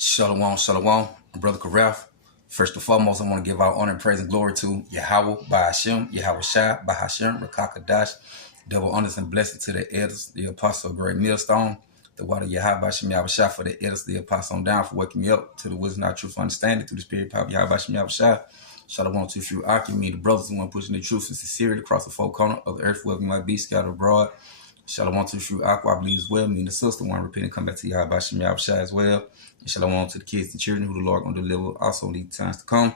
Shalom, shalom, brother Karaf. First and foremost, I want to give our honor, praise, and glory to Yahweh, Bahashem, Yahweh Shai, Bahashem, Rakakadash. Double honors and blessings to the elders, the apostle, great millstone, the water Yahweh Bahashem, Yahweh Shai, for the elders, the apostle on down, for waking me up to the wisdom, our truth, understanding, through the spirit power of Yahweh Bahashem, Yahweh Shai. Shalom to you, me, the brothers who want pushing the truth and sincerity across the four corners of the earth, wherever you might be, scattered abroad. Shalom to you, I believe as well. Me and the sister want to repent and come back to Yahweh Bahashem, Yahweh Shai as well. And shalom to the kids and children who the Lord going to deliver also in these times to come.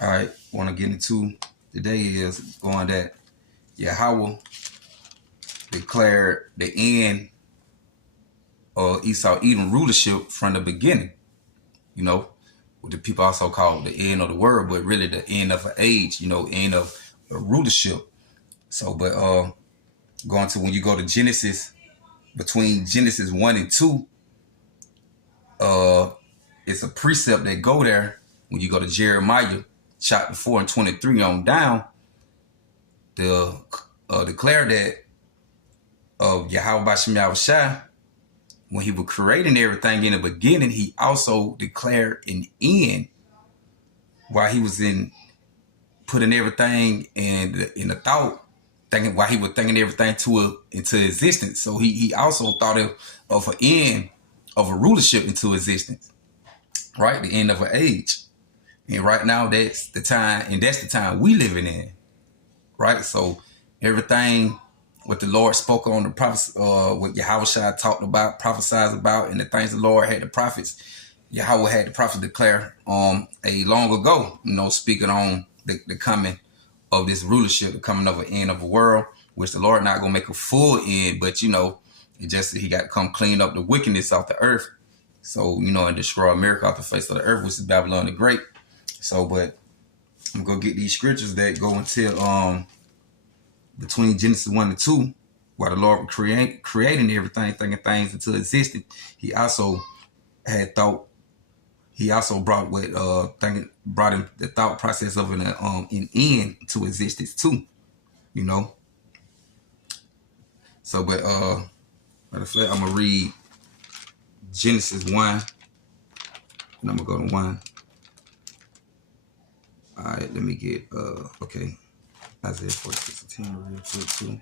All right, want to get into today is going that Yahweh declared the end of Esau Edom rulership from the beginning. You know, what the people also call the end of the world, but really the end of an age, end of a rulership. So, but going to when you go to Genesis, between Genesis 1 and 2, it's a precept that go there when you go to Jeremiah chapter 4 and 23 on down. The declare that of Yahweh Bashem Yahweh Shai, when he was creating everything in the beginning, he also declared an end while he was putting everything in the thought, thinking while he was thinking everything into existence. So he also thought of an end of a rulership into existence, right? The end of an age. And right now that's the time, and that's the time we living in, right? So everything what the Lord spoke on the prophets, what Yahweh Shai talked about, prophesied about, and the things the Lord had the prophets, Yahweh had the prophets declare a long ago, speaking on the coming of this rulership, the coming of an end of a world, which the Lord not gonna make a full end, but it just he got to come clean up the wickedness off the earth. So, and destroy America off the face of the earth, which is Babylon the Great. So, but I'm going to get these scriptures that go until between Genesis 1 and 2, while the Lord was creating everything, thinking things into existence. He also brought brought in the thought process of an end to existence too, So, but I'm gonna read Genesis 1, and I'm gonna go to 1. All right, let me get okay. Isaiah 46 and 10 real quick too.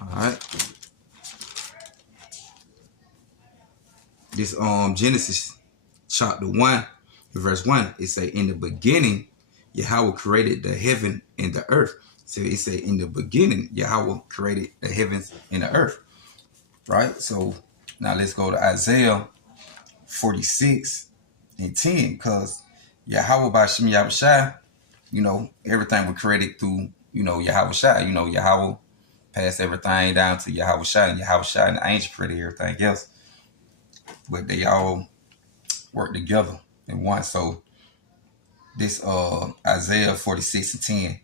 All right. This Genesis chapter 1, verse 1, it say, in the beginning, Yahweh created the heaven and the earth. So it say, in the beginning, Yahweh created the heavens and the earth. Right? So now let's go to Isaiah 46 and 10, because Yahweh Bashem Yahweh Shai, everything was created through, Yahweh Shai. Yahweh passed everything down to Yahweh Shai, and Yahweh Shai and the angel created everything else. But they all work together in one. So this Isaiah 46 and 10,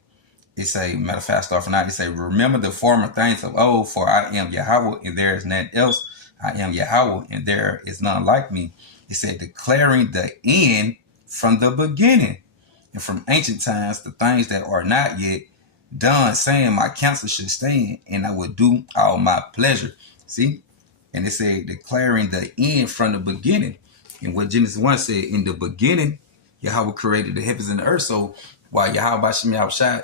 it say, matter of fact, start from now, it say, remember the former things of old, for I am Yahweh, and there is none else. I am Yahweh, and there is none like me. It said, declaring the end from the beginning, and from ancient times, the things that are not yet done, saying, my counsel should stand, and I will do all my pleasure. See? And it said, declaring the end from the beginning. And what Genesis 1 said, in the beginning, Yahweh created the heavens and the earth. So while Yahweh Bashem Yahweh Shai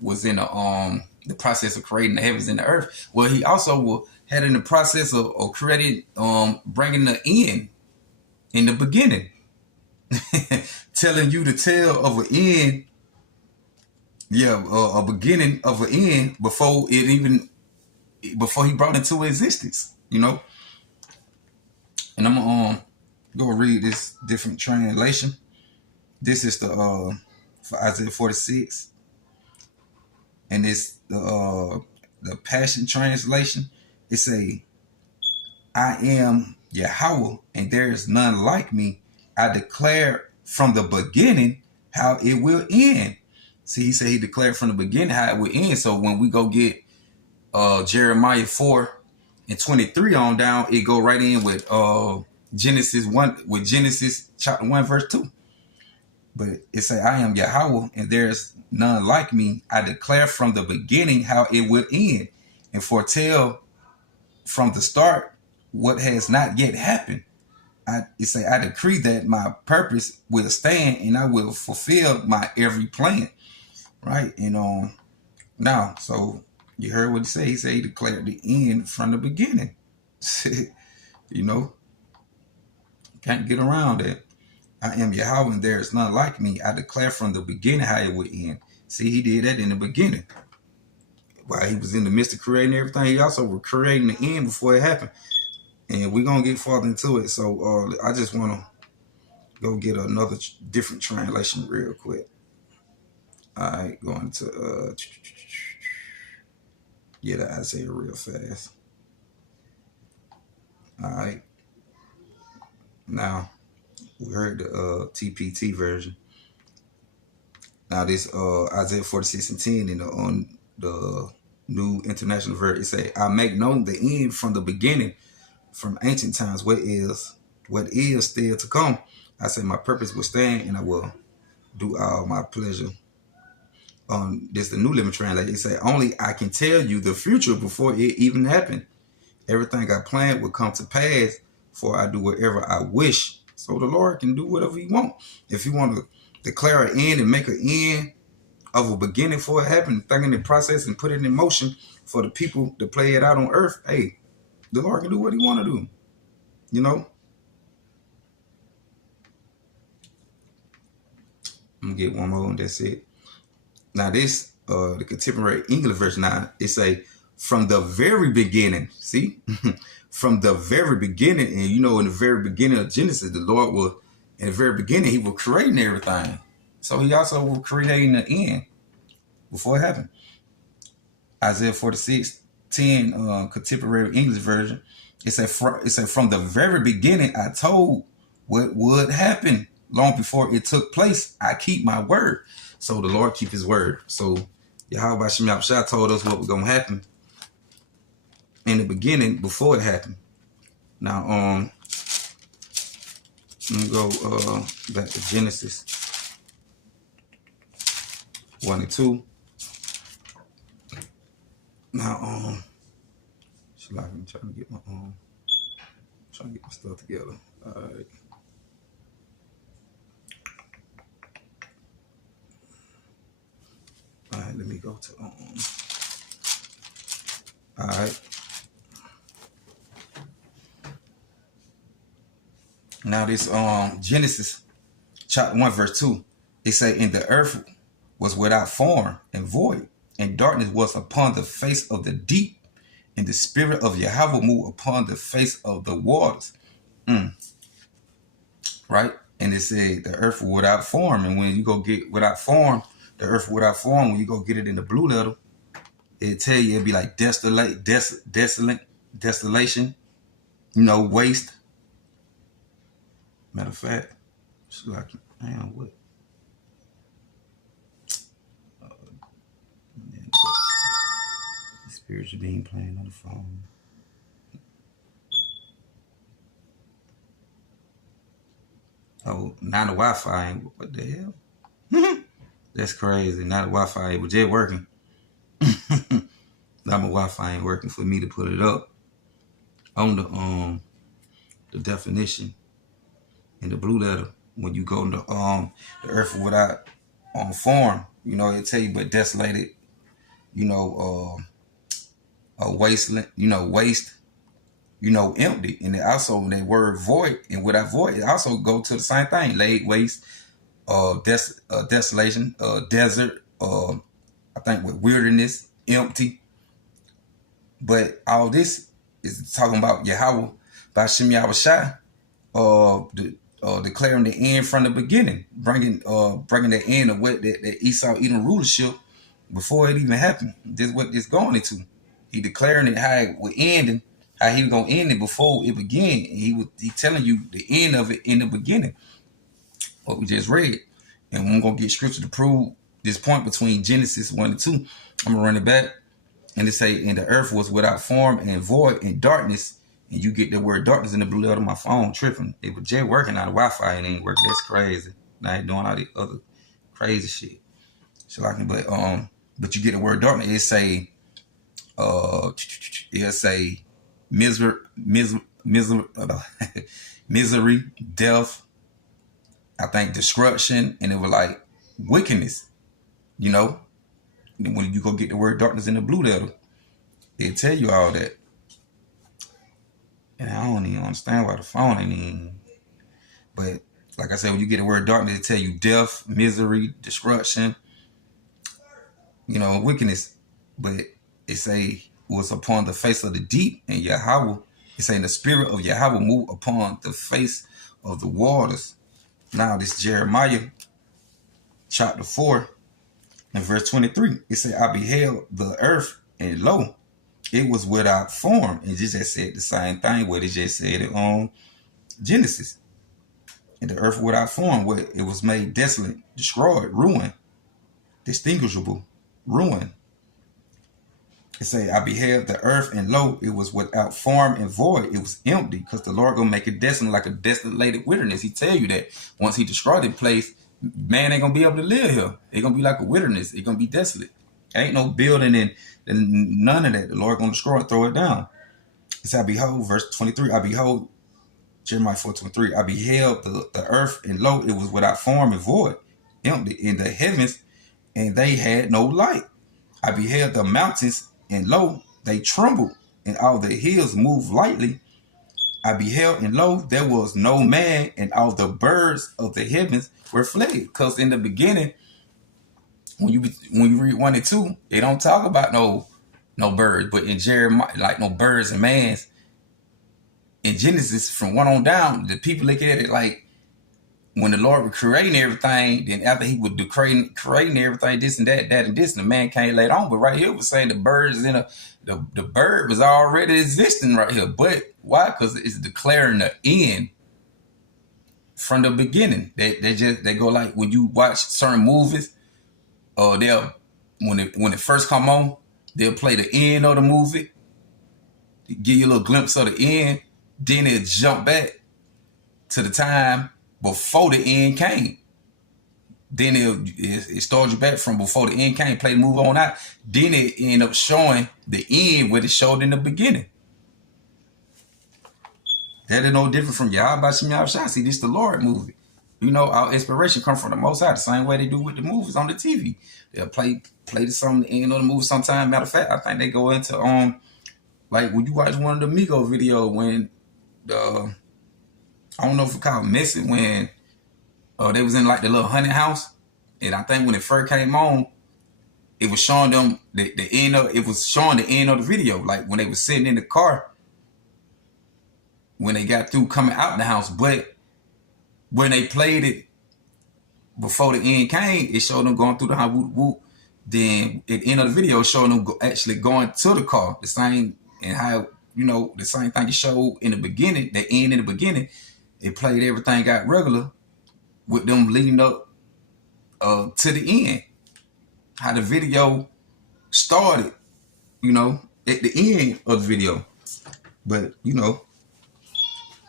was in the process of creating the heavens and the earth, well, he also had in the process of creating, bringing the end in the beginning. Telling you the tale of an end, a beginning of an end before he brought into existence, And I'm gonna go read this different translation. This is the for Isaiah 46, and it's the Passion Translation. It say, I am Yahweh, and there is none like me. I declare from the beginning how it will end. See, he said he declared from the beginning how it will end. So when we go get Jeremiah 4 and 23 on down, it go right in with Genesis 1, with Genesis chapter 1, verse 2. But it say, I am Yahweh, and there's none like me. I declare from the beginning how it will end, and foretell from the start what has not yet happened. it say, I decree that my purpose will stand and I will fulfill my every plan. Right? And now, so you heard what he said. He said he declared the end from the beginning. You know, can't get around that. I am Yahweh and there is none like me. I declare from the beginning how it would end. See, he did that in the beginning. While he was in the midst of creating everything, he also was creating the end before it happened. And we're going to get farther into it. So I just want to go get another different translation real quick. All right, going to get Isaiah real fast. All right. Now, we heard the TPT version. Now, this Isaiah 46:10 in on the New International Version, it say, I make known the end from the beginning, from ancient times, what is still to come. I say, my purpose will stand and I will do all my pleasure. This the New Living Translation. It say, only I can tell you the future before it even happened. Everything I planned will come to pass, for I do whatever I wish. So the Lord can do whatever he wants. If you want to declare an end and make an end of a beginning for it happen, thinking the process and put it in motion for the people to play it out on earth, hey, the Lord can do what he want to do. You know? I'm going to get one more and that's it. Now this, the contemporary English version, now it say, from the very beginning, see? From the very beginning, and you know, in the very beginning of Genesis, the Lord was, in the very beginning, he was creating everything. So he also was creating the end before it happened. Isaiah 46:10, contemporary English version, it said, from the very beginning, I told what would happen long before it took place. I keep my word. So the Lord keep his word. So Yahweh Shem Yahushua told us what was going to happen in the beginning before it happened. Now, let me go back to Genesis 1 and 2. Now, I'm trying to get my stuff together. All right. All right, let me go to all right. Now this Genesis chapter 1 verse 2, it say, and the earth was without form and void, and darkness was upon the face of the deep, and the spirit of Yahweh moved upon the face of the waters. Right? And it said the earth was without form, and when you go get without form, the earth without form, when you go get it in the blue letter, it tell you it'd be like desolation, you know, waste. Matter of fact, it's like, damn, what? The spiritual being playing on the phone. Oh, now the Wi-Fi ain't, what the hell? That's crazy. Now the Wi-Fi was just working. Now my Wi-Fi ain't working for me to put it up on the definition in the blue letter. When you go into the earth without form, you know, it tell you but desolated, you know, a wasteland, you know, waste, you know, empty. And it also that word void, and without void, it also go to the same thing, laid waste, desolation, desert, I think with wilderness, empty. But all this is talking about Yahweh by Shem Yahushua, declaring the end from the beginning, bringing the end of what the Esau Edom rulership before it even happened. This is what it's going into. He declaring it how it would end, and how he was gonna end it before it began. And he telling you the end of it in the beginning. What we just read. And I'm gonna get scripture to prove this point between Genesis 1 and 2. I'm gonna run it back. And it say, and the earth was without form and void and darkness. And you get the word darkness in the blue letter of my phone tripping. It was just working out of Wi-Fi and it ain't working. That's crazy. Now I ain't doing all the other crazy shit. So I can, but you get the word darkness. It say misery, misery, death, I think destruction, and it was like wickedness. You know, and when you go get the word darkness in the blue letter, it tell you all that. And I don't even understand why the phone ain't even. But like I said, when you get the word darkness, it tell you death, misery, destruction, you know, wickedness. But it say was upon the face of the deep, and Yahweh, it say the spirit of Yahweh moved upon the face of the waters. Now this Jeremiah chapter 4 and verse 23. It said, I beheld the earth, and lo, it was without form. And just said the same thing what it just said it on Genesis. And the earth without form, where it was made desolate, destroyed, ruined, distinguishable, ruined. It say, I beheld the earth, and lo, it was without form and void. It was empty, because the Lord gonna make it desolate like a desolated wilderness. He tell you that once he destroyed the place, man ain't gonna be able to live here. It's gonna be like a wilderness. It's gonna be desolate. Ain't no building and none of that. The Lord gonna destroy it, throw it down. It said, I behold, verse 23, I behold, Jeremiah 4:23, I beheld the earth, and lo, it was without form and void, empty in the heavens, and they had no light. I beheld the mountains, and lo, they trembled, and all the hills moved lightly. I beheld, and lo, there was no man, and all the birds of the heavens were fled. Because in the beginning, when you read 1 and 2, they don't talk about no birds, but in Jeremiah, like no birds and mans. In Genesis, from 1 on down, the people look at it like when the Lord was creating everything, then after he would do creating everything, this and that and this, and the man came later on. But right here was saying the birds in the bird was already existing right here. But why? Because it's declaring the end from the beginning. They go like when you watch certain movies, they'll when it first come on, they'll play the end of the movie, give you a little glimpse of the end. Then it jump back to the time before the end came. Then it starts you back from before the end came, play the movie on out. Then it end up showing the end what it showed in the beginning. That is no different from Yahweh Shem Yahushua. See, this is the Lord movie. You know, our inspiration comes from the Most High, the same way they do with the movies on the TV. They'll play the song, the end of the movie sometime. Matter of fact, I think they go into like when you watch one of the Migo videos when I don't know if it called Missing, when they was in like the little hunting house, and I think when it first came on, it was showing them the end of it was showing the end of the video, like when they was sitting in the car when they got through coming out the house. But when they played it before the end came, it showed them going through the house, whoop whoop. Then at the end of the video, showing them actually going to the car, the same, and how, you know, the same thing it showed in the beginning, the end in the beginning. It played everything got regular with them leading up to the end. How the video started, you know, at the end of the video. But, you know,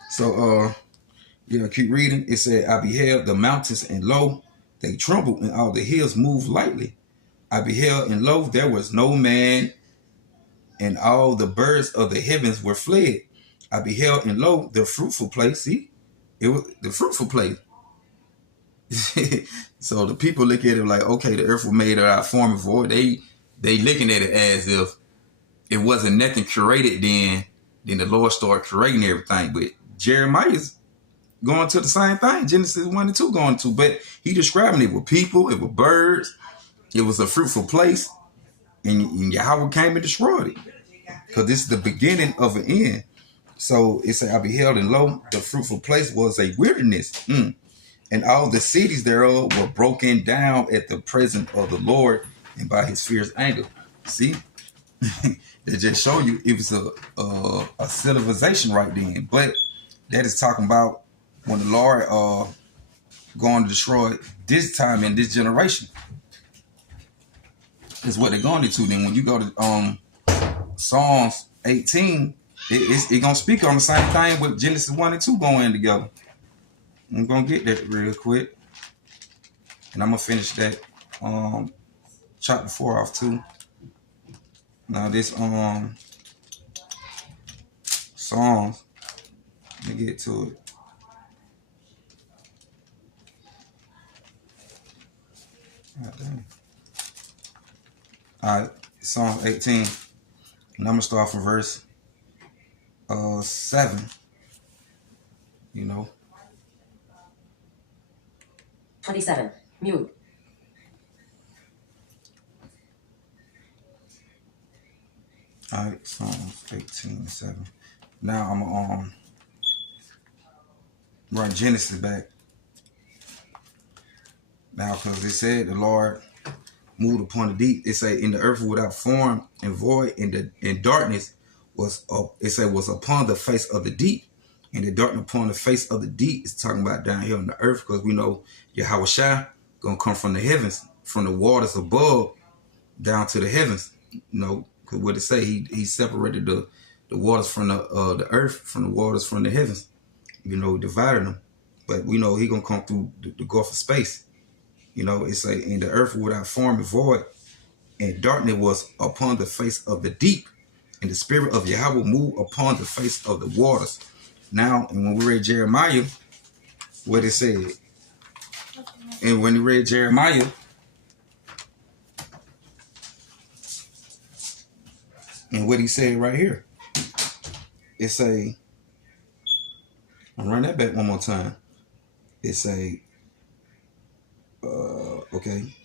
so, yeah, keep reading. It said, I beheld the mountains, and lo, they trembled, and all the hills moved lightly. I beheld, and lo, there was no man, and all the birds of the heavens were fled. I beheld, and lo, the fruitful place. See, it was the fruitful place. So the people look at it like, okay, the earth was made out of form and void. They looking at it as if it wasn't nothing created then the Lord started creating everything. But Jeremiah's going to the same thing. Genesis 1 and 2 going to. But he describing it with people, it was birds, it was a fruitful place, and Yahweh came and destroyed it. Because this is the beginning of an end. So it said, I beheld, and lo, the fruitful place was a wilderness. And all the cities thereof were broken down at the presence of the Lord and by his fierce anger. See? They just show you it was a civilization right then. But that is talking about when the Lord going to destroy this time in this generation. Is what they're going into. Then when you go to Psalms 18, it gonna speak on the same thing with Genesis 1 and 2 going together. I'm gonna get that real quick, and I'm gonna finish that chapter 4 off too. Now this Psalms Let me get to it. God damn. All right, Psalm 18. And I'm gonna start from verse 7. You know. 27. Mute. All right, Psalms 18:7. Now I'm gonna run Genesis back. Now, because it said the Lord moved upon the deep. It say in the earth without form and void, and darkness was up. It said was upon the face of the deep, and the darkness upon the face of the deep is talking about down here on the earth, because we know Yahweh Shai gonna come from the heavens, from the waters above down to the heavens. You know, because what it say, he separated the waters from the earth from the waters from the heavens. You know, divided them. But we know he gonna come through the gulf of space. You know, it's like in the earth without form and void, and darkness was upon the face of the deep, and the spirit of Yahweh moved upon the face of the waters. Now, and when we read Jeremiah, what it said, and when we read Jeremiah, and what he said right here, it say, I'll run that back one more time. It say, okay.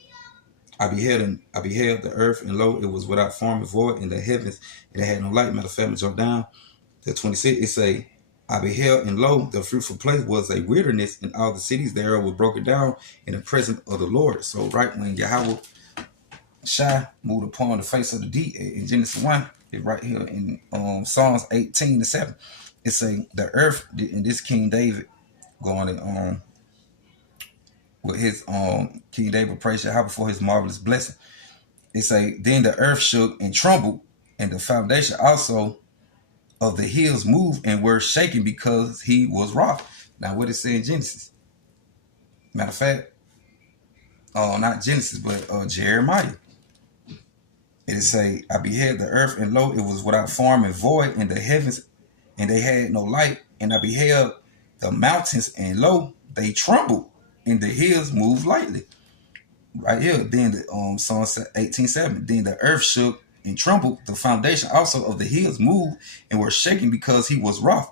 I beheld the earth, and lo, it was without form and void, in the heavens, and it had no light. Matter of fact, jump down to 26. It say, I beheld, and lo, the fruitful place was a wilderness, and all the cities thereof were broken down in the presence of the Lord. So right when Yahweh Shai moved upon the face of the deep in Genesis 1, it's right here in Psalms 18:7. It say the earth, and this King David going in with his King David praise Yahweh for his marvelous blessing. It say, then the earth shook and trembled, and the foundation also of the hills moved and were shaken, because he was wroth. Now what it say in Genesis? Matter of fact, not Genesis, but Jeremiah. It say, I beheld the earth, and lo, it was without form and void, in the heavens, and they had no light. And I beheld the mountains, and lo, they trembled, and the hills moved lightly. Right here, then the Psalm 18:7. Then the earth shook and trembled, the foundation also of the hills moved and were shaken, because he was wroth.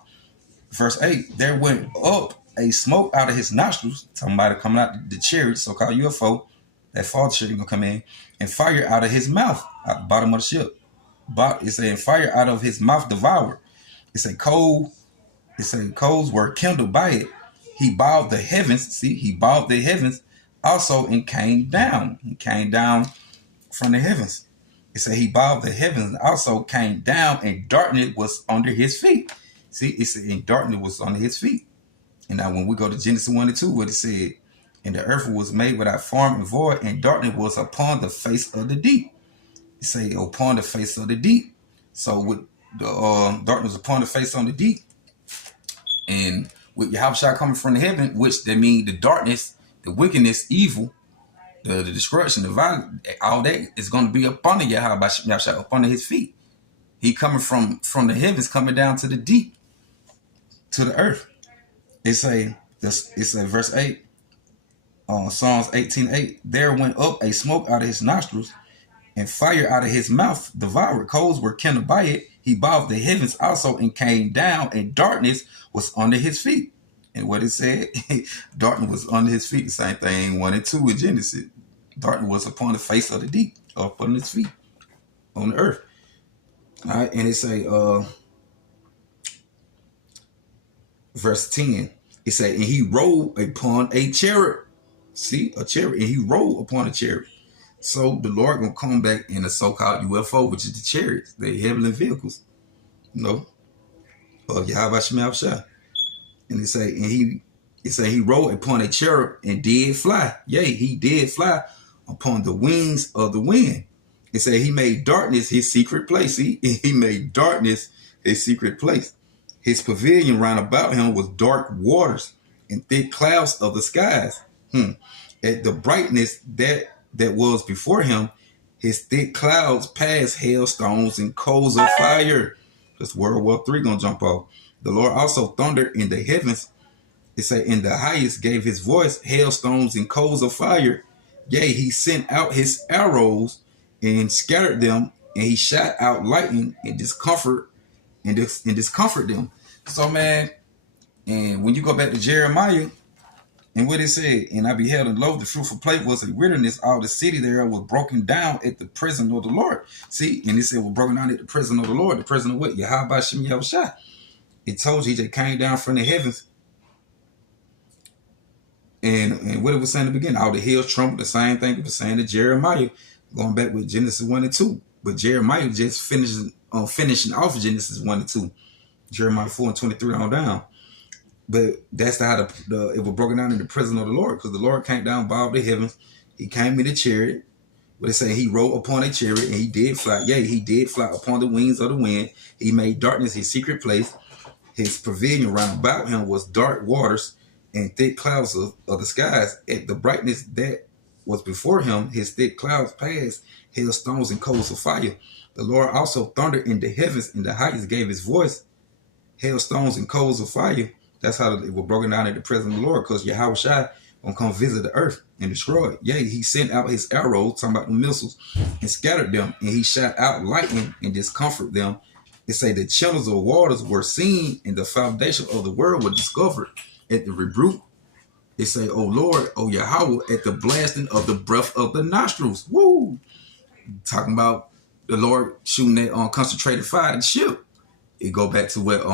Verse 8, there went up a smoke out of his nostrils, somebody coming out the chariot, so-called UFO, that false chariot gonna come in, and fire out of his mouth, at the bottom of the ship. But it's saying fire out of his mouth devoured. It's a coal. It's a coals were kindled by it. He bowed the heavens. See, he bowed the heavens also, and came down. He came down from the heavens. It said he bowed the heavens and also came down, and darkness was under his feet. See, it said, and darkness was under his feet. And now when we go to Genesis 1 and 2, what it said, and the earth was made without form and void, and darkness was upon the face of the deep. It say upon the face of the deep. So with the darkness upon the face on the deep, and with Yahweh coming from the heaven, which that means the darkness, the wickedness, evil, the destruction, the violence, all that is going to be up under Yahweh, up under his feet. He coming from the heavens, coming down to the deep, to the earth. It's a verse 8, Psalms 18:8. There went up a smoke out of his nostrils, and fire out of his mouth devoured. Coals were kindled by it. He bowed the heavens also, and came down, and darkness was under his feet. And what it said, darkness was under his feet. The same thing 1 and 2 in Genesis. Darkness was upon the face of the deep, up on his feet, on the earth. All right, and it say, verse 10, it say, and he rode upon a chariot. See, a chariot, and he rode upon a chariot. So the Lord gonna come back in a so-called UFO, which is the chariots, the heavenly vehicles, you know, of Yahweh Shemel Shah. And it say he rode upon a chariot and did fly. Yea, he did fly upon the wings of the wind. It say he made darkness his secret place. See, he made darkness his secret place. His pavilion round about him was dark waters and thick clouds of the skies. At the brightness that was before him, his thick clouds passed hailstones and coals of fire. This World War III gonna jump off. The Lord also thundered in the heavens. It say, in the highest gave his voice, hailstones and coals of fire. Yea, he sent out his arrows and scattered them, and he shot out lightning and discomfort them. So man, and when you go back to Jeremiah and what it said, and I beheld and lo, the fruitful place was a wilderness, all the city there was broken down at the prison of the Lord. See, and it said was broken down at the prison of the Lord. The prison of what? Yahweh Shem Yahushua. It told you he just came down from the heavens. And what it was saying in the beginning, all the hills trembled, the same thing it was saying to Jeremiah, going back with Genesis 1 and 2. But Jeremiah just finishing off Genesis 1 and 2. Jeremiah 4 and 23 on down. But that's how it was broken down in the prison of the Lord, because the Lord came down above the heavens. He came in a chariot. But it say he rode upon a chariot, and he did fly. Yea, he did fly upon the wings of the wind. He made darkness his secret place. His pavilion round about him was dark waters and thick clouds of the skies. At the brightness that was before him, his thick clouds passed, hailstones and coals of fire. The Lord also thundered in the heavens, and the heights gave his voice, hailstones and coals of fire. That's how it was broken down in the presence of the Lord, because Yahweh Shai gonna come visit the earth and destroy it. Yea, he sent out his arrows, talking about the missiles, and scattered them, and he shot out lightning and discomforted them. It say the channels of waters were seen, and the foundation of the world was discovered at the rebuke. It say, O Lord, O Yahweh, at the blasting of the breath of the nostrils. Woo! Talking about the Lord shooting that concentrated fire at the ship. It go back to what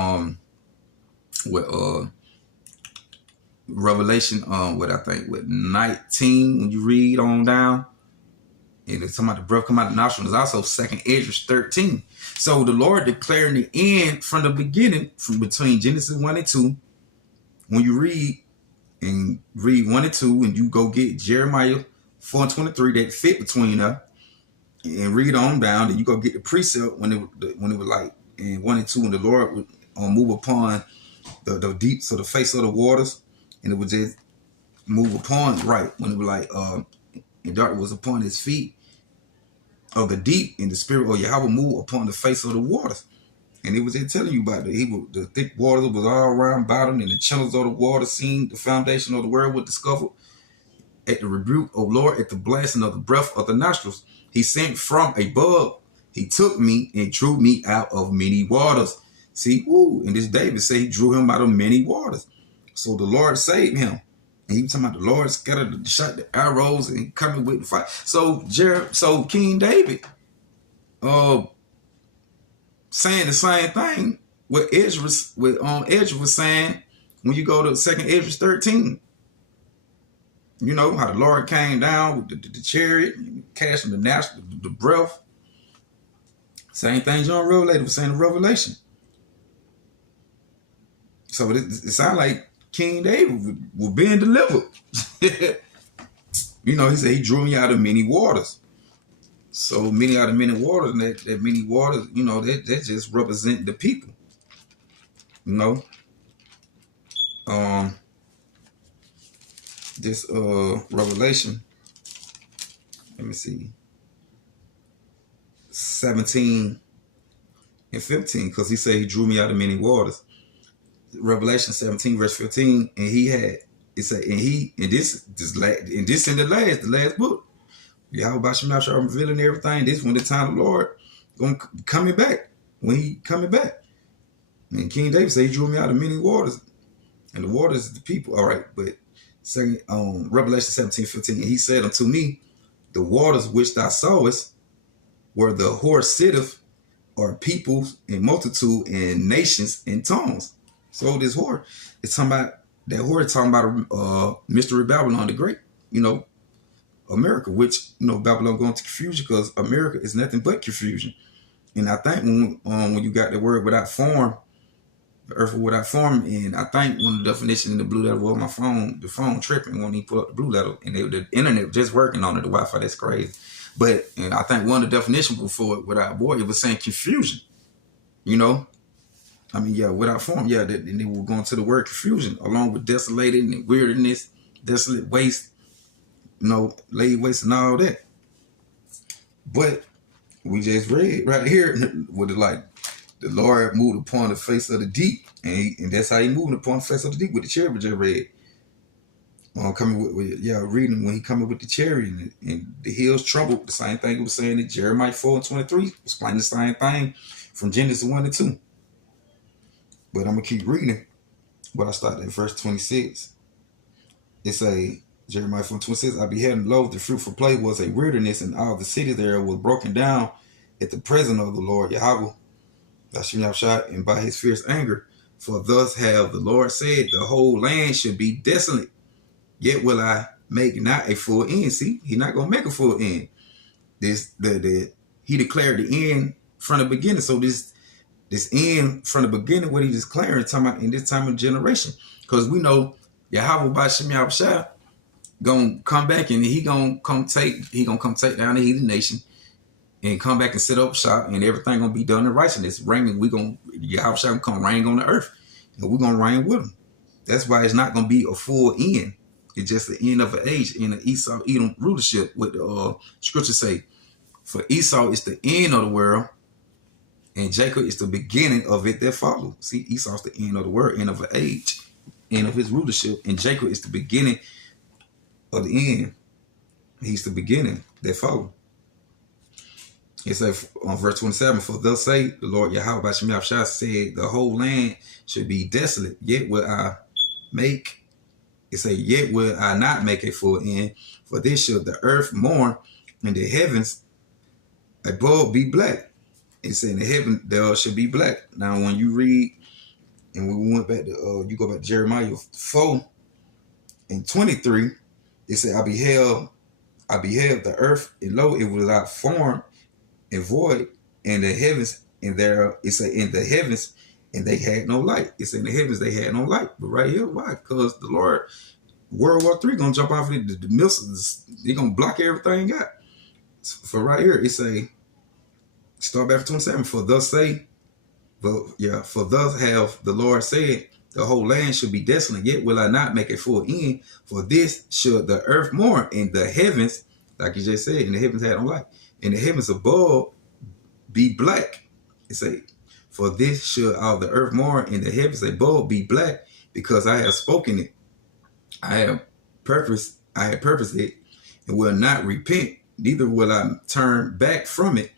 Revelation, what I think, with 19, when you read on down, and it's talking about the breath come out of the nostrils. It's also 2nd Esdras 13. So the Lord declaring the end from the beginning, from between Genesis 1 and 2. When you read 1 and 2, and you go get Jeremiah 4 and 23, that fit between them, and read on down, then you go get the precept when it was like in 1 and 2, and the Lord would move upon the deep, so the face of the waters, and it would just move upon, right, when it was like and darkness was upon his feet of the deep, and the spirit of Yahweh moved upon the face of the waters. And it was just telling you about the thick waters was all around about him, and the channels of the water seen, the foundation of the world was discovered at the rebuke of Lord, at the blasting of the breath of the nostrils. He sent from above, he took me and drew me out of many waters. See, and this David said he drew him out of many waters. So the Lord saved him. And he was talking about the Lord scattered, shot the arrows and coming with the fire. So King David, saying the same thing what Ezra was saying when you go to 2nd Esdras 13. You know how the Lord came down with the chariot, casting the breath. Same thing John Revelator was saying in Revelation. So it sounds like King David was being delivered. You know, he said he drew me out of many waters. So many out of many waters, and that many waters, you know, that just represent the people. You know, this Revelation, let me see, 17 and 15, because he said he drew me out of many waters. Revelation 17 verse 15, and he had, it said, and this in the last book, Yahweh Shem Yahushua revealing everything. This when the time of the Lord coming back, when he coming back. And King David said he drew me out of many waters, and the waters is the people. All right, but second, Revelation 17, 15, and he said unto me, the waters which thou sawest, where the horse sitteth, are peoples and multitude and nations and tongues. So this whore, it's talking about that whore, talking about Mystery Babylon the Great, you know, America, which, you know, Babylon going to confusion, because America is nothing but confusion. And I think when you got the word without form, the earth without form, and I think one of the definitions in the blue letter was the phone tripping when he put up the blue letter, and the internet just working on it, the Wi-Fi, that's crazy. But, and I think one of the definitions before it without it was saying confusion, you know. I mean, yeah, without form, yeah, and they were going to the word confusion, along with desolated and weirdness, desolate waste, you know, laid waste and all that. But we just read right here with it like, the Lord moved upon the face of the deep, and that's how he moved upon the face of the deep with the chariot just read. Coming with reading when he coming with the chariot and the hills trembled. The same thing it was saying in Jeremiah 4:23, explaining the same thing from Genesis 1 and 2. But I'm gonna keep reading. But I started at verse 26. It say Jeremiah 4:26, I beheld and lo, the fruitful place was a wilderness, and all the city there was broken down at the presence of the Lord Yahweh, and by his fierce anger. For thus have the Lord said, the whole land should be desolate. Yet will I make not a full end. See, he's not gonna make a full end. He declared the end from the beginning. So this end from the beginning, what he's declaring, talking about in this time of generation. Because we know Yahweh B'Shem Yahushua gonna come back and he gonna come take down the heathen nation and come back and set up shop, and everything gonna be done in righteousness. Reigning, Yahushua gonna come reign on the earth, and we're gonna reign with him. That's why it's not gonna be a full end. It's just the end of an age in the Esau Edom rulership. What the scripture say, for Esau is the end of the world, and Jacob is the beginning of it that follow. See, Esau's the end of the world, end of an age, end of his rulership, and Jacob is the beginning of the end. He's the beginning that follow. It says on verse 27, for thus say the Lord Yahweh B'Shem Yahushua said, the whole land should be desolate, yet will I make. It say, yet will I not make a full end, for this should the earth mourn, and the heavens above be black. It said in the heaven there should be black. Now when you read, and we went back to, you go back to Jeremiah 4:23, it said, I beheld the earth, and lo, it was without form and void, and the heavens, and there, it said in the heavens, and they had no light. It's in the heavens, they had no light. But right here, why? Because the Lord, World War III gonna jump off the missiles. They're gonna block everything out. For right here, it say, start back from 27. For thus have the Lord said, the whole land should be desolate, yet will I not make a full end. For this should the earth mourn, and the heavens, like you just said, and the heavens had no light, and the heavens above be black. It say, for this should all the earth mourn, and the heavens above be black, because I have spoken it. I have purposed it, and will not repent, neither will I turn back from it.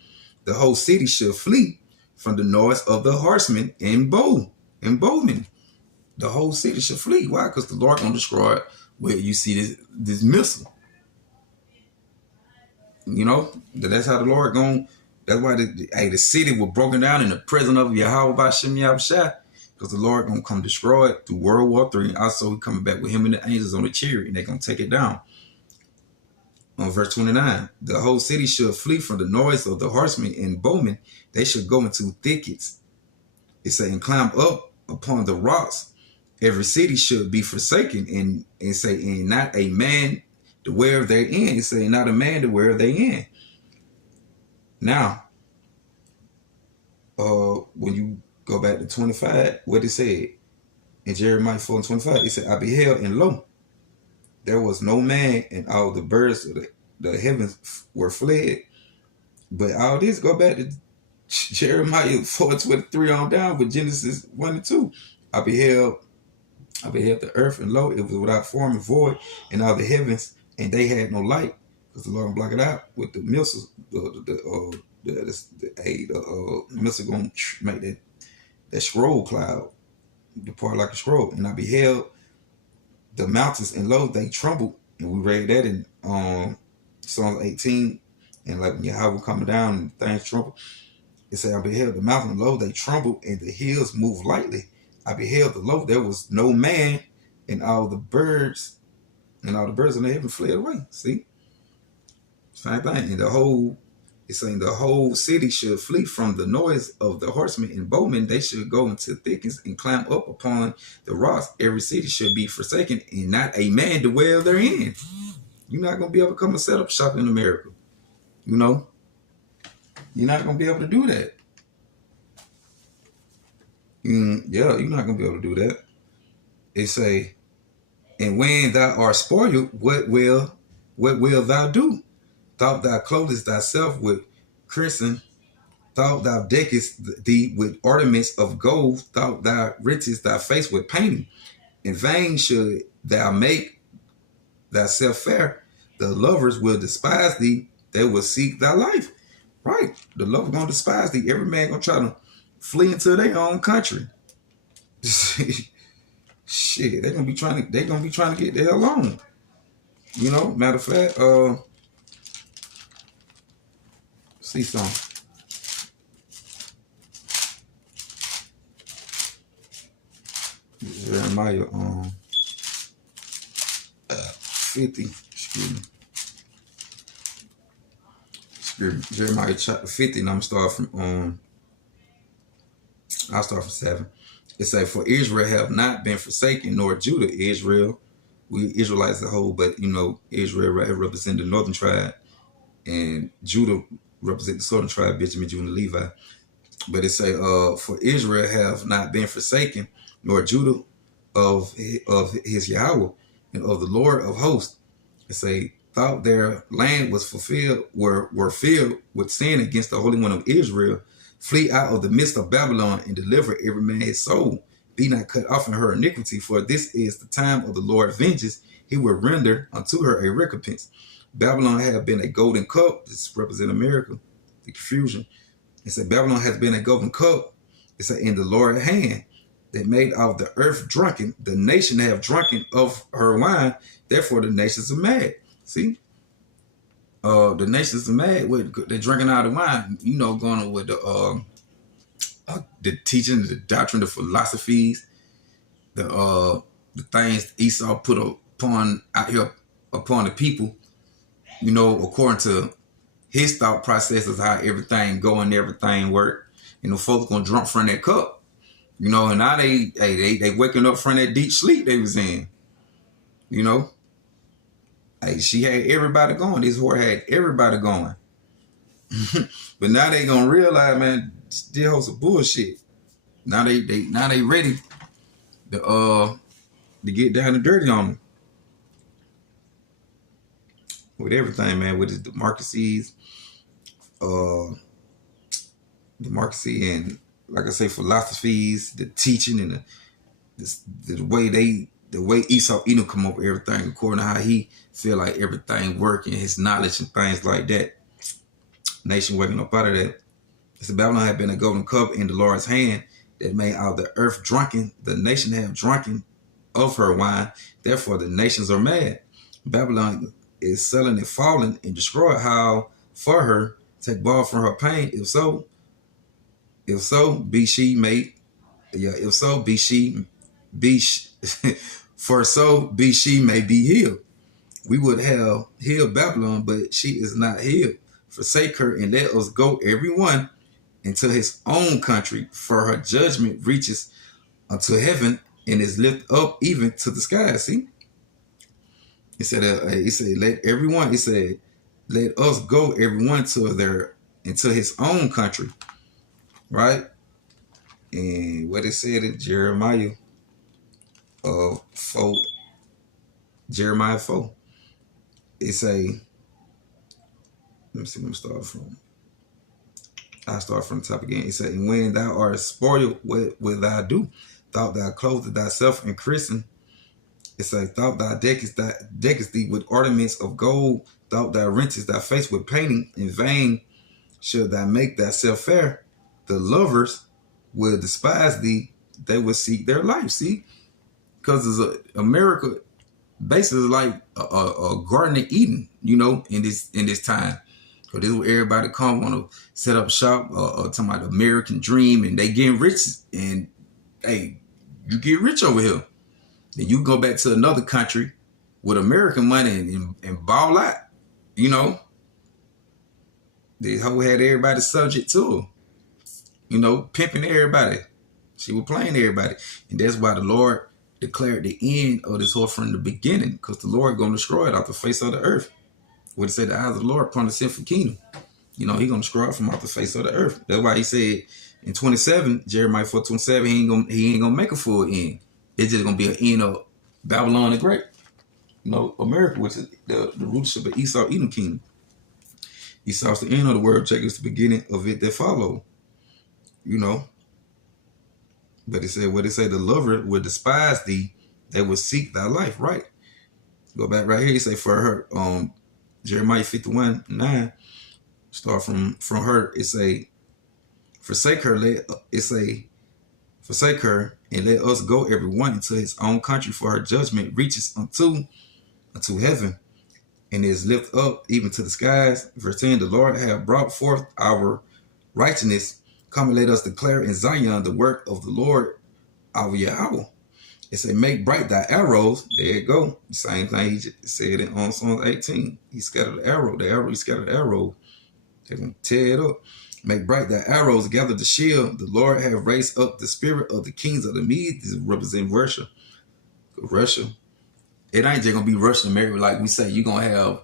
The whole city shall flee from the noise of the horsemen and bowmen. The whole city shall flee. Why? Because the Lord gonna destroy it where you see this missile. You know, that's how the Lord gonna. That's why the city was broken down in the presence of Yahweh B'Shem Yahushua, because the Lord gonna come destroy it through World War III. Also, he coming back with him and the angels on the chariot, and they're gonna take it down. On verse 29, the whole city shall flee from the noise of the horsemen and bowmen. They shall go into thickets. It say, and climb up upon the rocks. Every city should be forsaken, and say, and not a man to where they're in. It say, not a man to where they in. Now, when you go back to 25, what it said in Jeremiah 4:25, it said, I beheld, and lo, there was no man, and all the birds of the heavens were fled. But all this go back to Jeremiah 4:23 on down with Genesis 1 and 2. I beheld the earth, and lo, it was without form and void, and all the heavens, and they had no light, because the Lord blocked it out with the missiles. The missile gonna make that scroll cloud depart like a scroll. And I beheld the mountains, and lo, they trembled. And we read that in Psalm 18, and like when Yahweh coming down and things tremble. It said, I beheld the mountains, and lo, they trembled, and the hills moved lightly. I beheld the lo, there was no man, and all the birds in the heaven fled away. See? Same thing. And it's saying the whole city should flee from the noise of the horsemen and bowmen. They should go into thickets and climb up upon the rocks. Every city should be forsaken, and not a man dwell therein. You're not going to be able to come and set up shop in America. You know? You're not going to be able to do that. Yeah, you're not going to be able to do that. It say, and when thou art spoiled, what will thou do? Thou clothest thyself with crimson. thou deckest thee with ornaments of gold, thou riches thy face with painting. In vain should thou make thyself fair. The lovers will despise thee, they will seek thy life. Right. The lover gonna despise thee. Every man gonna try to flee into their own country. Shit, they're gonna be trying to get the hell on. You know, matter of fact, see something. Jeremiah 50, excuse me. Jeremiah chapter 50, and I'm gonna start from I'll start from 7. It says, for Israel have not been forsaken, nor Judah. Israel, we Israelites the whole, but you know, Israel represent the northern tribe, and Judah represent the southern tribe, Benjamin, Judah, and Levi. But it say, for Israel have not been forsaken, nor Judah of his Yahweh, and of the Lord of hosts. It say, thought their land was fulfilled, were filled with sin against the Holy One of Israel. Flee out of the midst of Babylon and deliver every man his soul. Be not cut off in her iniquity, for this is the time of the Lord vengeance. He will render unto her a recompense. Babylon have been a golden cup. This represents America, the confusion. It said, Babylon has been a golden cup. It said, in the Lord's hand, that made of the earth drunken. The nation have drunken of her wine. Therefore, the nations are mad. See? The nations are mad with they're drinking out of wine, you know, going on with the teaching, the doctrine, the philosophies, the things Esau put upon out here upon the people, you know, according to his thought processes, how everything go and everything work. You know, folks gonna drunk from that cup, you know, and now they waking up from that deep sleep they was in, you know. Hey, she had everybody going. This whore had everybody going. But now they gonna realize, man, this whole some bullshit. Now they ready to get down and dirty on them. With everything, man, with his democracy and like I say, philosophies, the teaching and the way Esau Edom come up with everything according to how he feel like everything working, his knowledge and things like that. Nation waking up out of that. So Babylon had been a golden cup in the Lord's hand that made all the earth drunken. The nation have drunken of her wine. Therefore, the nations are mad. Babylon is selling and falling and destroyed. How for her take ball from her pain? If so, be she made. Yeah, if so, be she. For so be she may be healed. We would have healed Babylon, but she is not healed. Forsake her and let us go every one into his own country, for her judgment reaches unto heaven and is lifted up even to the sky. See? He said, let everyone, he said, let us go everyone into his own country. Right? And what it said in Jeremiah 4. Jeremiah 4. It say, let me see where I'm starting from. I start from the top again. It say, and when thou art spoiled, what will thou do? Thought thou clothed thyself in christen. It say, thought thou deckest thee with ornaments of gold. Thought thou rentest thy face with painting. In vain should thou make thyself fair. The lovers will despise thee. They will seek their life. See? Because America basically like a Garden of Eden, you know, in this time. Because this is where everybody come want to set up shop, talking about the American dream, and they getting rich, and hey, you get rich over here. Then you go back to another country with American money and ball out, you know. The hoe had everybody subject to her, you know, pimping everybody. She was playing everybody. And that's why the Lord declared the end of this whole from the beginning, because the Lord going to destroy it off the face of the earth. What it said, the eyes of the Lord upon the sinful kingdom. You know, he going to destroy it from off the face of the earth. That's why he said in 27, Jeremiah 4:27, he ain't gonna make a full end. It's just going to be an end of Babylon the Great. You know, America, which is the rulership of Esau Edom kingdom. Esau's the end of the world, Jacob is the beginning of it that follow. you know. But it said, what it say, the lover would despise thee, they would seek thy life, right? Go back right here, you say, for her, Jeremiah 51:9, start from her, it say, forsake her, forsake her, and let us go every one into his own country, for her judgment reaches unto heaven, and is lifted up even to the skies. Verse 10, the Lord have brought forth our righteousness. Come and let us declare in Zion the work of the Lord our Yahweh. It say, make bright thy arrows. There you go. The same thing he said in Psalm 18. He scattered the arrow. He scattered the arrow. They're going to tear it up. Make bright thy arrows, gather the shield. The Lord have raised up the spirit of the kings of the Medes. This represent Russia. It ain't just going to be Russia and America. Like we say, you're going to have,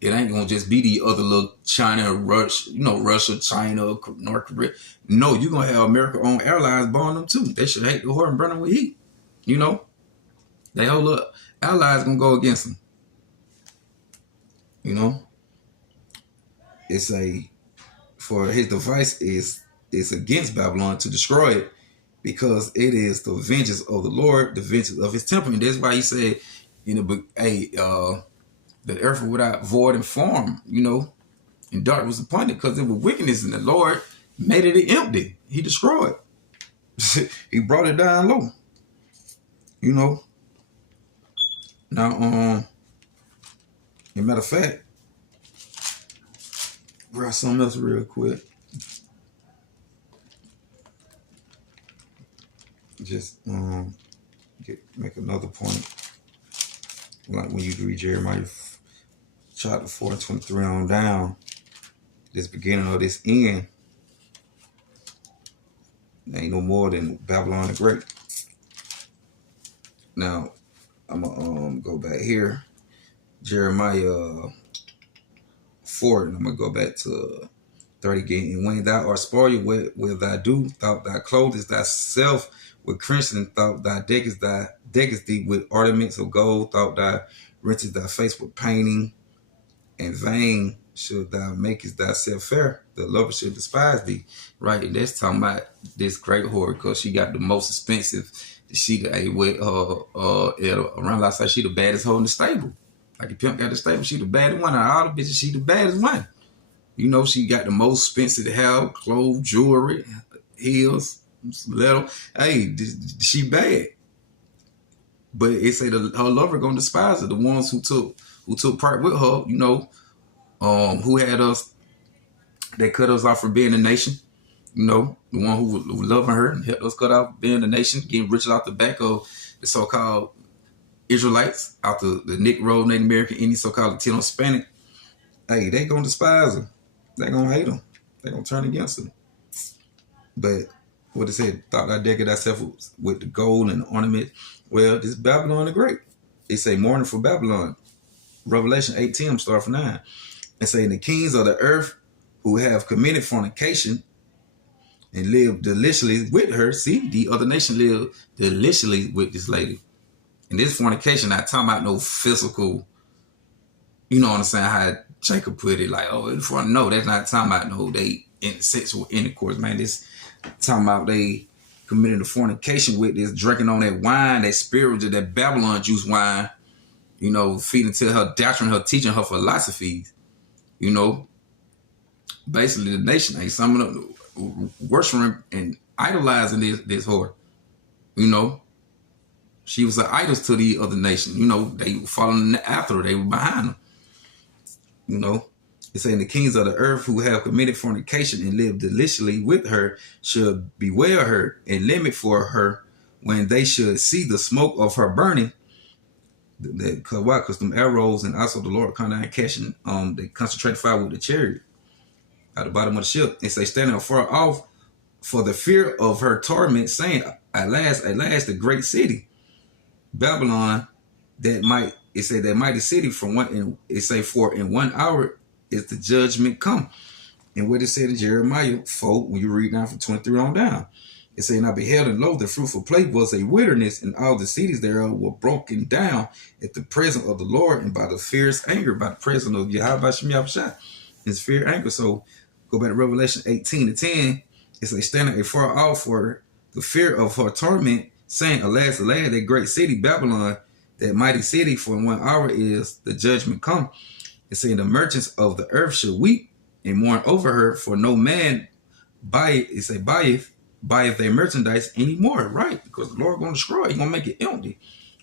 it ain't going to just be the other little China, Russia, China, North Korea. No, you're going to have America-owned airlines bomb them too. They should hate the whore and burn them with heat. You know, they whole up allies gonna go against them. You know, it's for his device is against Babylon to destroy it, because it is the vengeance of the Lord, the vengeance of his temple. And that's why he said, the earth without void and form, and dark was appointed, because there was wickedness, in the Lord made it empty. He destroyed. He brought it down low. Now, as a matter of fact, grab something else real quick. Just make another point. Like when you read Jeremiah chapter 4:23 on down, this beginning of this end, there ain't no more than Babylon the Great. Now, I'm going to go back here. Jeremiah 4, and I'm going to go back to 30 again. And when thou art spoiled, what will thou do? Thou clothest thyself with crimson, thou deckest thee with ornaments of gold, thou rentest thy face with painting, and vain should thou makest thyself fair. The lover should despise thee. Right? And that's talking about this great whore, because she got the most expensive. She around last night, she the baddest hoe in the stable. Like the pimp got the stable, she the baddest one. Out of all the bitches, she the baddest one. She got the most expensive hair, clothes, jewelry, heels, stiletto. Hey, she bad. But it say her lover gonna despise her. The ones who took part with her, who had us, they cut us off from being a nation. The one who was loving her and helped us cut off being the nation, getting riches out the back of the so-called Israelites, out the Negro, Native American, Indian, so-called Latino, Hispanic. Hey, they gonna despise them. They gonna hate them. They gonna turn against them. But what it said, thought I decked thyself with the gold and the ornament. Well, this is Babylon the Great. It say mourning for Babylon. Revelation 18, start from 9. It say, the kings of the earth who have committed fornication and live deliciously with her. See, the other nation live deliciously with this lady. And this fornication, not talking about no physical, you know what I'm saying, how Jacob put it, like, no, that's not talking about no, they in sexual intercourse, man. This talking about they committed a fornication with this, drinking on that wine, that spiritual, that Babylon juice wine, feeding to her doctrine, her teaching, her philosophies, Basically, the nation ain't some of them worshiping and idolizing this whore. She was an idol to the other nation. They were following after her. They were behind her. It's saying the kings of the earth who have committed fornication and lived deliciously with her should beware her and limit for her when they should see the smoke of her burning. Why? Because them arrows and also the Lord come down and catching, they concentrate fire with the chariot at the bottom of the ship. They say, standing afar off for the fear of her torment, saying, at last, the great city, Babylon, that mighty city for in 1 hour is the judgment come. And what it said in Jeremiah 4, when you read down from 23 on down, it said, and I beheld, and lo, the fruitful place was a wilderness, and all the cities thereof were broken down at the presence of the Lord, and by the fierce anger, by the presence of Yahweh Shem Yahushua, his fierce anger. So go back to Revelation 18:10. It's like standing afar off for the fear of her torment, saying, Alas, alas, that great city, Babylon, that mighty city, for in 1 hour is the judgment come. It's saying the merchants of the earth should weep and mourn over her, for no man buyeth their merchandise anymore, right? Because the Lord gonna destroy it. He's gonna make it empty,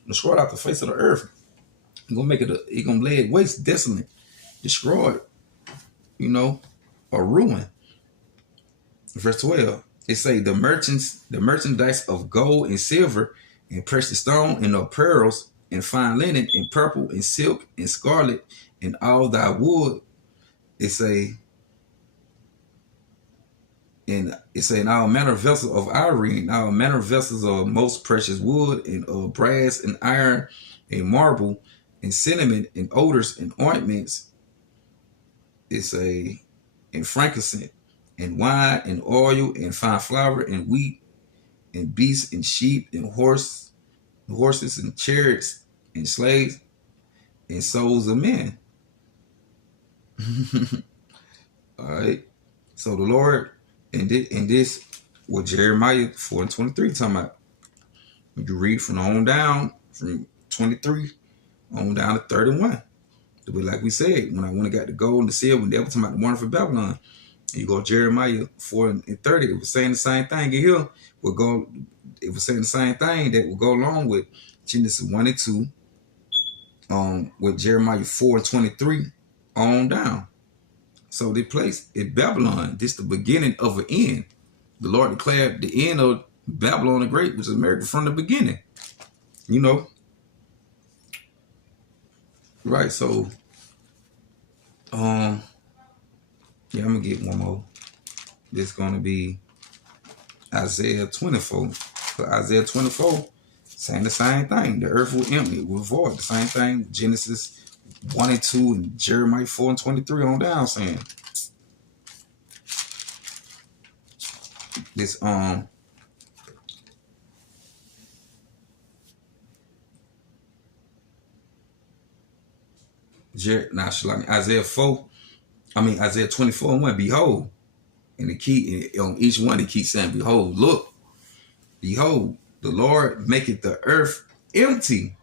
destroy it out the face of the earth. He's gonna make it. He's gonna lay it waste, desolate, destroyed, or ruin. Verse 12. It say the merchandise of gold and silver and precious stone and of pearls and fine linen and purple and silk and scarlet and all thy wood. It say in all manner of vessels of ivory and all manner of vessels of most precious wood and of brass and iron and marble and cinnamon and odors and ointments. It's and frankincense and wine and oil and fine flour and wheat and beasts and sheep and horses and chariots and slaves and souls of men. All right. So the Lord, and this what Jeremiah 4:23 talking about. You read from on down, from 23 on down to 31. But like we said, when I got the gold and the silver, when they were talking about the wonderful Babylon, you go Jeremiah 4:30, it was saying the same thing. And here it was saying the same thing that will go along with Genesis 1 and 2, with Jeremiah 4:23 on down. So the place in Babylon, this is the beginning of an end. The Lord declared the end of Babylon the Great, which is America, from the beginning. Right, so I'm gonna get one more. This is gonna be Isaiah 24. For Isaiah 24, saying the same thing. The earth will empty, it will void. The same thing. Genesis 1 and 2 and Jeremiah 4:23 on down, saying this Isaiah 24 and 1, behold, and the key on each one it keeps saying, behold, look, behold, the Lord maketh the earth empty.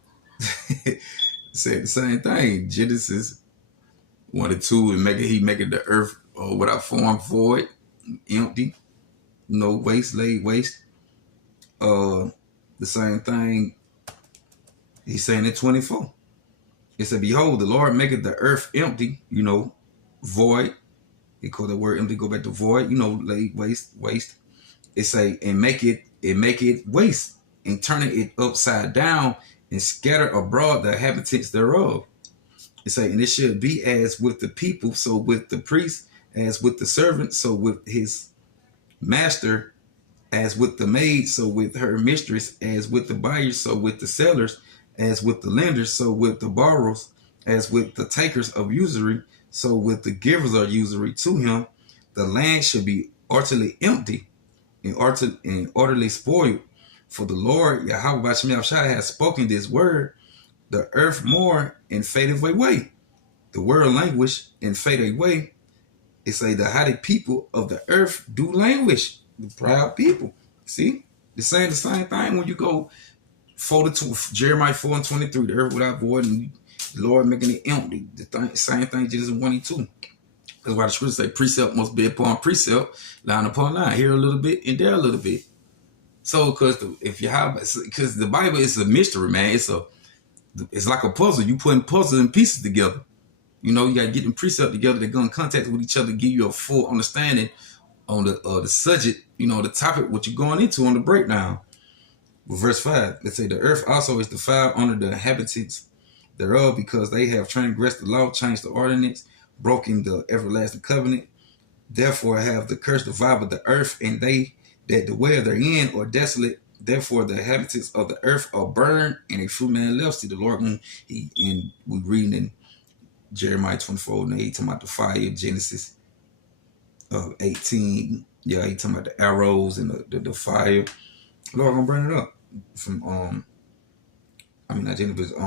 Said the same thing. Genesis 1 and 2, and he making the earth without form, void, empty, no waste, laid waste. The same thing he's saying in 24. It said, behold, the Lord maketh the earth empty, void. He called the word empty, go back to void, laid waste. It say, and make it waste, and turn it upside down, and scatter abroad the inhabitants thereof. It say, and it should be as with the people, so with the priest, as with the servant, so with his master, as with the maid, so with her mistress, as with the buyers, so with the sellers, as with the lenders, so with the borrowers, as with the takers of usury, so with the givers of usury to him. The land should be utterly empty and orderly spoiled. For the Lord, Yahweh Bashim Shai, has spoken this word. The earth mourn and fadeth away. The world languish and fade away. It say the haughty people of the earth do languish. The proud people. See? It's saying the same thing when you go Jeremiah 4:23, the earth without void, and the Lord making it empty. Same thing, Genesis 1 and 2. That's why the scripture say precept must be upon precept, line upon line, here a little bit and there a little bit. So, because the Bible is a mystery, man. It's like a puzzle. You putting puzzles and pieces together. You got to get them precepts together. They're going to contact with each other, give you a full understanding on the subject, the topic, what you're going into on the breakdown. With verse 5, let's say the earth also is defiled under the inhabitants thereof, because they have transgressed the law, changed the ordinance, broken the everlasting covenant. Therefore have the curse devoured the earth, and they that dwell therein are desolate. Therefore the inhabitants of the earth are burned, and a few men left. See, the Lord, we reading in Jeremiah 24, and he talking about the fire. Genesis 18, he talking about the arrows and the fire. The Lord gonna burn it up from on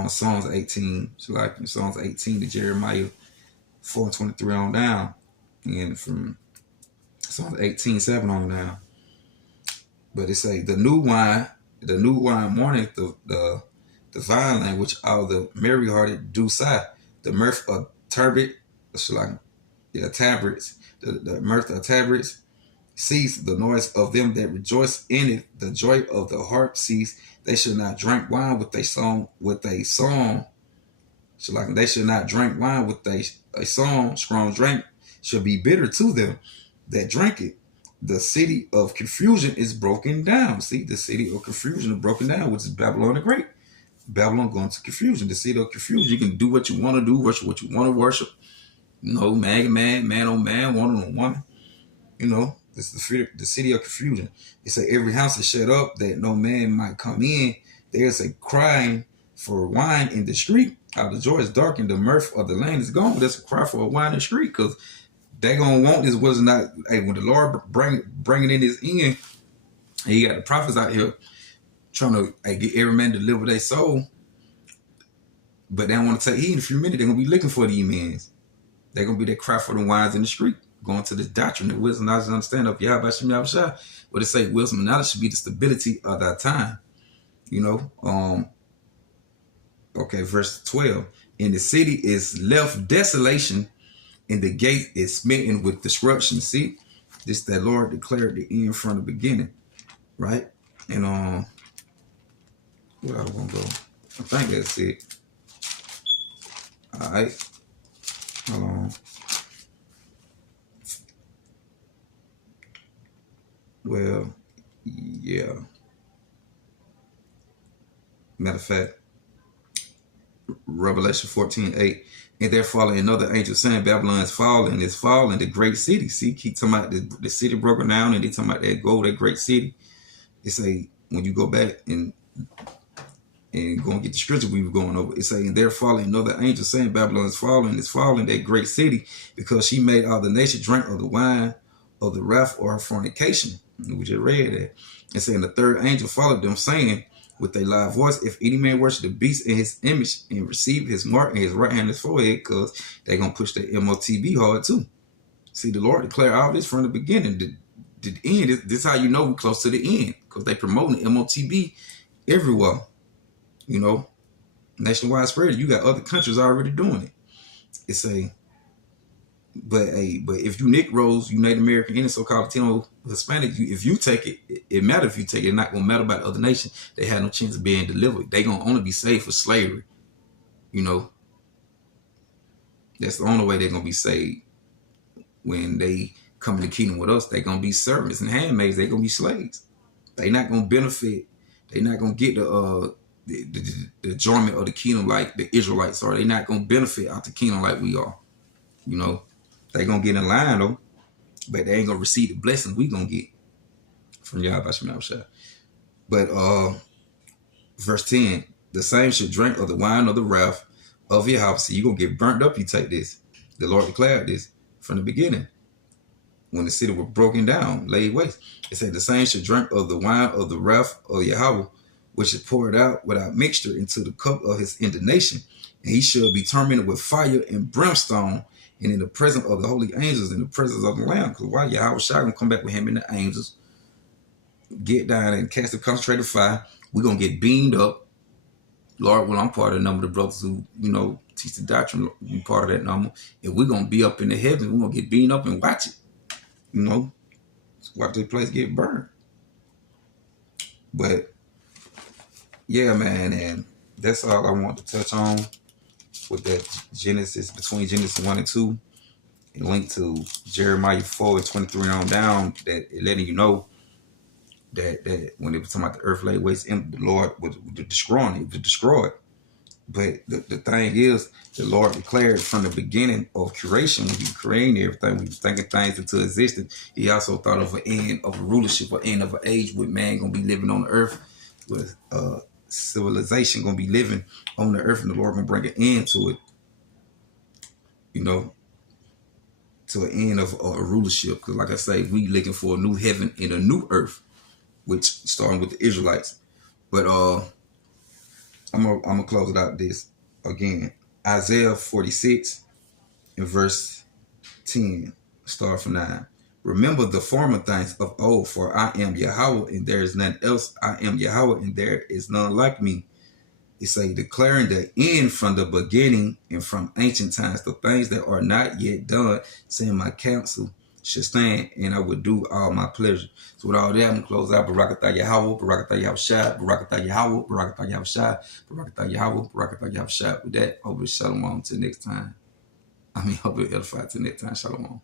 Psalms 18, so like in Psalms 18 to Jeremiah 4:23 on down, and from Psalms 18:7 on now. But it say the new wine mourneth the vine land which all the merry hearted do sigh. The mirth of turbid, tabrets, the mirth of tabrets cease, the noise of them that rejoice in it, the joy of the harp cease. They should not drink wine with a song. So like they should not drink wine with a song. Strong drink should be bitter to them that drink it. The city of confusion is broken down. See, the city of confusion is broken down, which is Babylon the Great. Babylon going to confusion. The city of confusion. You can do what you want to do, worship what you want to worship. Man, man on man, woman on woman. It's the city of confusion. It say every house is shut up that no man might come in. There's a crying for wine in the street. How the joy is darkened, the mirth of the land is gone. There's a cry for a wine in the street because they gonna want this. Was not when the Lord bringing in his end. And you got the prophets out here trying to get every man to deliver their soul, but they don't want to take heed. In a few minutes, they're gonna be looking for the amens. They're gonna be that cry for the wines in the street, going to this doctrine, the wisdom, knowledge, and understanding of Yahweh Shem Yahushua. But it say wisdom and knowledge should be the stability of that time. Okay, verse 12. And the city is left desolation, and the gate is smitten with disruption. See, this that Lord declared the end from the beginning, right? And where I want to go? I think that's it. All right, hold on. Well, yeah. Matter of fact, Revelation 14:8. And there followed another angel saying, Babylon is fallen, the great city. See, keep talking about the city broken down, and they talking about that gold, that great city. It say, when you go back and go and get the scripture we were going over, it say, and there followed another angel saying, Babylon is fallen, that great city, because she made all the nation drink of the wine of the wrath or her fornication. We just read that. And saying the third angel followed them, saying with a loud voice, if any man worship the beast in his image and receive his mark in his right hand and his forehead, because they're going to push the MOTB hard too. See, the Lord declared all this from the beginning. The end, this is how you know we're close to the end, because they promoting the MOTB everywhere. Nationwide spread. You got other countries already doing it. It's but if you Negroes, you Native American, any so-called Latino, Hispanic, if you take it, it matters if you take it. It's not gonna matter about the other nation. They have no chance of being delivered. They gonna only be saved for slavery. That's the only way they're gonna be saved. When they come in the kingdom with us, they're gonna be servants and handmaids. They're gonna be slaves. They're not gonna benefit. They're not gonna get the enjoyment of the kingdom like the Israelites are. They're not gonna benefit out the kingdom like we are. They gonna get in line though, but they ain't gonna receive the blessings we gonna get from Yahweh Shem Yahushua. But verse 10, the same should drink of the wine of the wrath of Yahweh. So you gonna get burnt up. You take this. The Lord declared this from the beginning, when the city was broken down, laid waste. It said the same should drink of the wine of the wrath of Yahweh, which is poured out without mixture into the cup of his indignation, and he shall be tormented with fire and brimstone, and in the presence of the holy angels, in the presence of the Lamb. Because why Yahweh shall gonna come back with him and the angels, get down and cast the concentrated fire. We're gonna get beamed up. Lord, well, I'm part of the number of the brothers who, teach the doctrine. I'm part of that number. And we're gonna be up in the heavens. We're gonna get beamed up and watch it. Watch this place get burned. But yeah, man, and that's all I want to touch on with that Genesis, between Genesis 1 and 2, and link to Jeremiah 4 and 23 on down, that it letting you know that when they were talking about the earth laid waste, the Lord was destroying it. It was destroyed. But the thing is, the Lord declared from the beginning of creation, when he was creating everything, when he was thinking things into existence, he also thought of an end of a rulership, an end of an age with man going to be living on the earth, with civilization going to be living on the earth, and the Lord going to bring an end to it, to an end of a rulership. Because like I say, we looking for a new heaven and a new earth, which starting with the Israelites. But I'm gonna close it out this again. Isaiah 46 and verse 10, start from 9. Remember the former things of old, for I am Yahweh, and there is none else. I am Yahweh, and there is none like me. It say, declaring the end from the beginning and from ancient times, the things that are not yet done, saying my counsel should stand, and I would do all my pleasure. So with all that, I'm going to close out. Barakatah Yahweh, Barakatah Yahushua, Barakatah Yahweh, Barakatah Yahushua, Barakatah Yahweh, Barakatah Yahushua. With that, over to Shalom till next time. Over to edify till next time. Shalom.